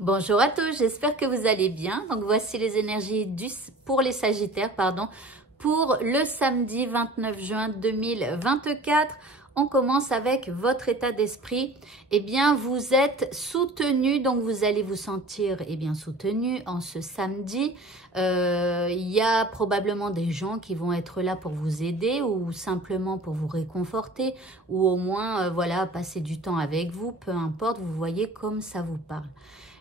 Bonjour à tous, j'espère que vous allez bien. Donc voici les énergies pour les Sagittaires, pour le samedi 29 juin 2024. On commence avec votre état d'esprit. Eh bien, vous êtes soutenu, donc vous allez vous sentir soutenu en ce samedi. Il y a probablement des gens qui vont être là pour vous aider ou simplement pour vous réconforter ou au moins voilà, passer du temps avec vous, peu importe, vous voyez comme ça vous parle.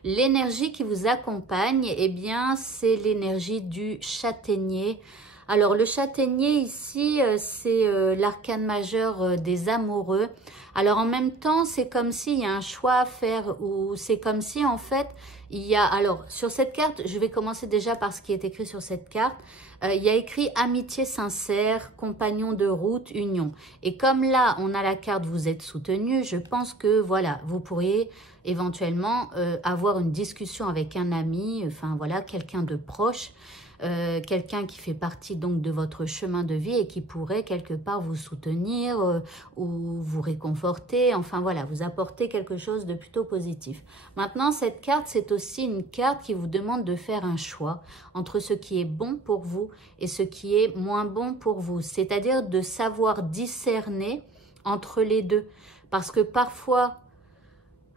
L'énergie qui vous accompagne, eh bien, c'est l'énergie du châtaignier. Alors, le châtaignier ici, c'est l'arcane majeur des amoureux. Alors, en même temps, c'est comme s'il y a un choix à faire ou c'est comme si, en fait, il y a... Alors, sur cette carte, je vais commencer déjà par ce qui est écrit sur cette carte. Il y a écrit amitié sincère, compagnon de route, union. Et comme là, on a la carte vous êtes soutenu, je pense que, voilà, vous pourriez éventuellement avoir une discussion avec un ami, enfin voilà, quelqu'un de proche, quelqu'un qui fait partie donc de votre chemin de vie et qui pourrait quelque part vous soutenir ou vous réconforter, enfin voilà, vous apporter quelque chose de plutôt positif. Maintenant, cette carte, c'est aussi une carte qui vous demande de faire un choix entre ce qui est bon pour vous et ce qui est moins bon pour vous, c'est-à-dire de savoir discerner entre les deux, parce que parfois...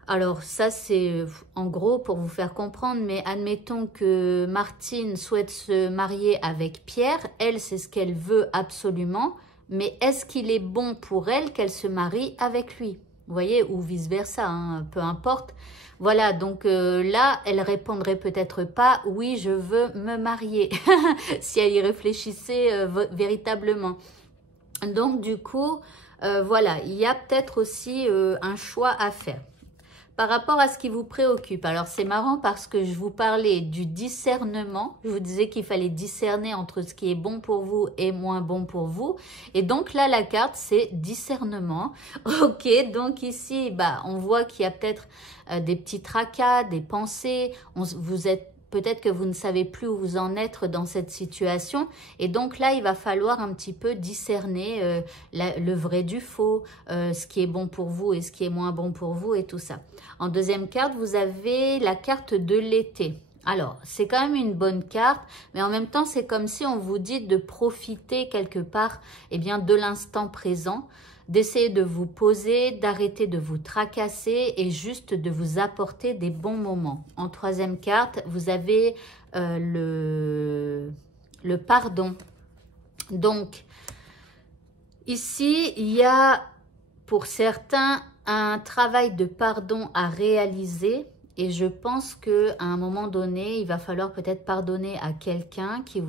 Alors ça c'est en gros pour vous faire comprendre, mais admettons que Martine souhaite se marier avec Pierre, elle c'est ce qu'elle veut absolument, mais est-ce qu'il est bon pour elle qu'elle se marie avec lui? Vous voyez, ou vice versa, hein, peu importe. Voilà, donc là, elle répondrait peut-être pas, oui, je veux me marier, si elle y réfléchissait véritablement. Donc du coup, voilà, il y a peut-être aussi un choix à faire. Par rapport à ce qui vous préoccupe, alors c'est marrant parce que je vous parlais du discernement, je vous disais qu'il fallait discerner entre ce qui est bon pour vous et moins bon pour vous, et donc là la carte c'est discernement. Ok, donc ici on voit qu'il y a peut-être des petits tracas, des pensées, vous êtes peut-être que vous ne savez plus où vous en êtes dans cette situation. Et donc là, il va falloir un petit peu discerner le vrai du faux, ce qui est bon pour vous et ce qui est moins bon pour vous et tout ça. En deuxième carte, vous avez la carte de l'été. Alors, c'est quand même une bonne carte, mais en même temps, c'est comme si on vous dit de profiter quelque part de l'instant présent, d'essayer de vous poser, d'arrêter de vous tracasser et juste de vous apporter des bons moments. En troisième carte, vous avez le pardon. Donc, ici, il y a pour certains un travail de pardon à réaliser. Et je pense qu'à un moment donné, il va falloir peut-être pardonner à quelqu'un qui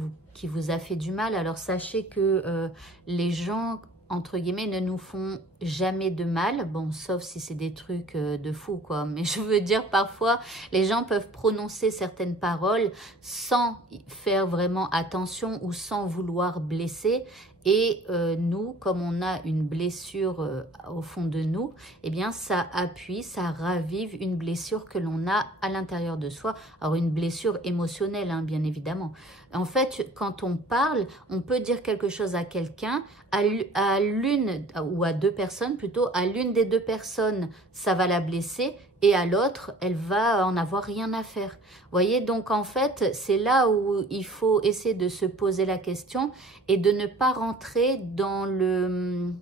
vous a fait du mal. Alors, sachez que les gens... entre guillemets, ne nous font jamais de mal. Bon, sauf si c'est des trucs de fou, quoi. Mais je veux dire, parfois, les gens peuvent prononcer certaines paroles sans faire vraiment attention ou sans vouloir blesser. Et nous, comme on a une blessure au fond de nous, eh bien, ça appuie, ça ravive une blessure que l'on a à l'intérieur de soi. Alors, une blessure émotionnelle, hein, bien évidemment. En fait, quand on parle, on peut dire quelque chose à quelqu'un, à l'une ou à deux personnes plutôt, à l'une des deux personnes, ça va la blesser et à l'autre, elle va en avoir rien à faire. Vous voyez, donc en fait, c'est là où il faut essayer de se poser la question et de ne pas rentrer dans le...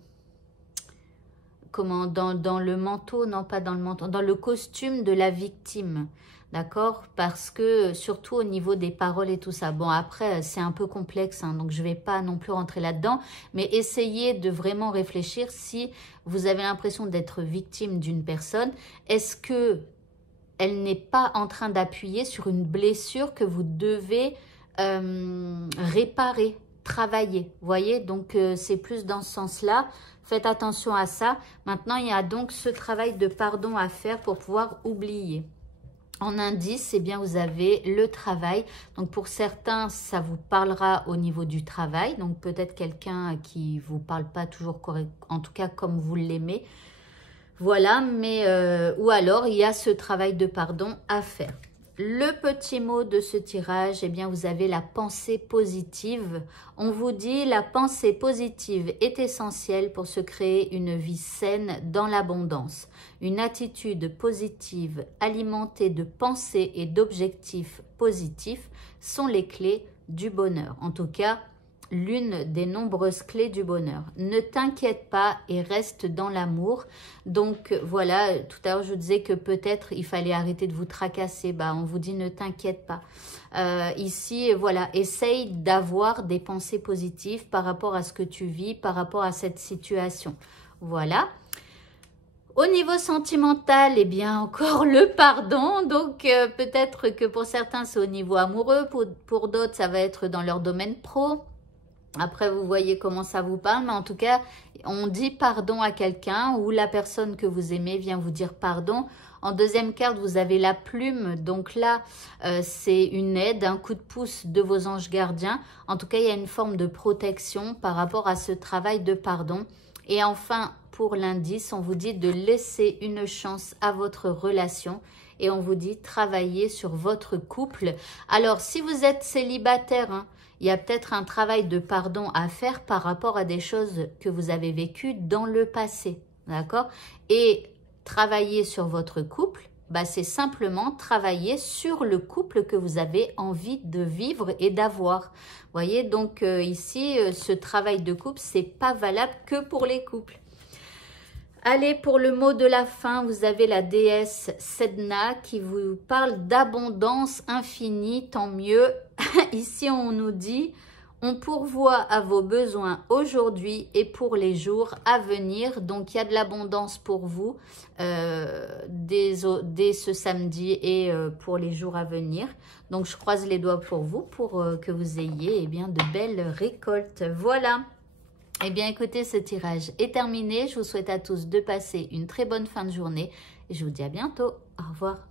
Comment, dans le manteau, non pas dans le manteau, dans le costume de la victime. D'accord? Parce que, surtout au niveau des paroles et tout ça. Bon, après, c'est un peu complexe, hein, donc je ne vais pas non plus rentrer là-dedans. Mais essayez de vraiment réfléchir si vous avez l'impression d'être victime d'une personne. Est-ce que elle n'est pas en train d'appuyer sur une blessure que vous devez réparer, travailler? Vous voyez? Donc, c'est plus dans ce sens-là. Faites attention à ça. Maintenant, il y a donc ce travail de pardon à faire pour pouvoir oublier. En indice, eh bien, vous avez le travail. Donc, pour certains, ça vous parlera au niveau du travail. Donc, peut-être quelqu'un qui ne vous parle pas toujours correct, en tout cas comme vous l'aimez. Voilà, mais ou alors, il y a ce travail de pardon à faire. le petit mot de ce tirage, eh bien, vous avez la pensée positive. On vous dit la pensée positive est essentielle pour se créer une vie saine dans l'abondance. Une attitude positive alimentée de pensées et d'objectifs positifs sont les clés du bonheur. En tout cas, l'une des nombreuses clés du bonheur. Ne t'inquiète pas et reste dans l'amour. Donc voilà, tout à l'heure je vous disais que peut-être il fallait arrêter de vous tracasser. Bah, on vous dit ne t'inquiète pas. Ici, voilà, essaye d'avoir des pensées positives par rapport à ce que tu vis, par rapport à cette situation. Voilà. Au niveau sentimental, eh bien encore le pardon, donc peut-être que pour certains c'est au niveau amoureux, pour d'autres ça va être dans leur domaine pro. Après, vous voyez comment ça vous parle, mais en tout cas, on dit pardon à quelqu'un ou la personne que vous aimez vient vous dire pardon. En deuxième carte, vous avez la plume. Donc là, c'est une aide, un coup de pouce de vos anges gardiens. En tout cas, il y a une forme de protection par rapport à ce travail de pardon. Et enfin, pour l'indice, on vous dit de laisser une chance à votre relation. Et on vous dit travailler sur votre couple. Alors, si vous êtes célibataire, hein, il y a peut-être un travail de pardon à faire par rapport à des choses que vous avez vécues dans le passé. D'accord? Et travailler sur votre couple, bah, c'est simplement travailler sur le couple que vous avez envie de vivre et d'avoir. Vous voyez, donc ici, ce travail de couple, c'est pas valable que pour les couples. Allez, pour le mot de la fin, vous avez la déesse Sedna qui vous parle d'abondance infinie, tant mieux. Ici, on nous dit, on pourvoit à vos besoins aujourd'hui et pour les jours à venir. Donc, il y a de l'abondance pour vous dès ce samedi et pour les jours à venir. Donc, je croise les doigts pour vous, pour que vous ayez bien, de belles récoltes. Voilà. Eh bien, écoutez, ce tirage est terminé. Je vous souhaite à tous de passer une très bonne fin de journée et je vous dis à bientôt. Au revoir.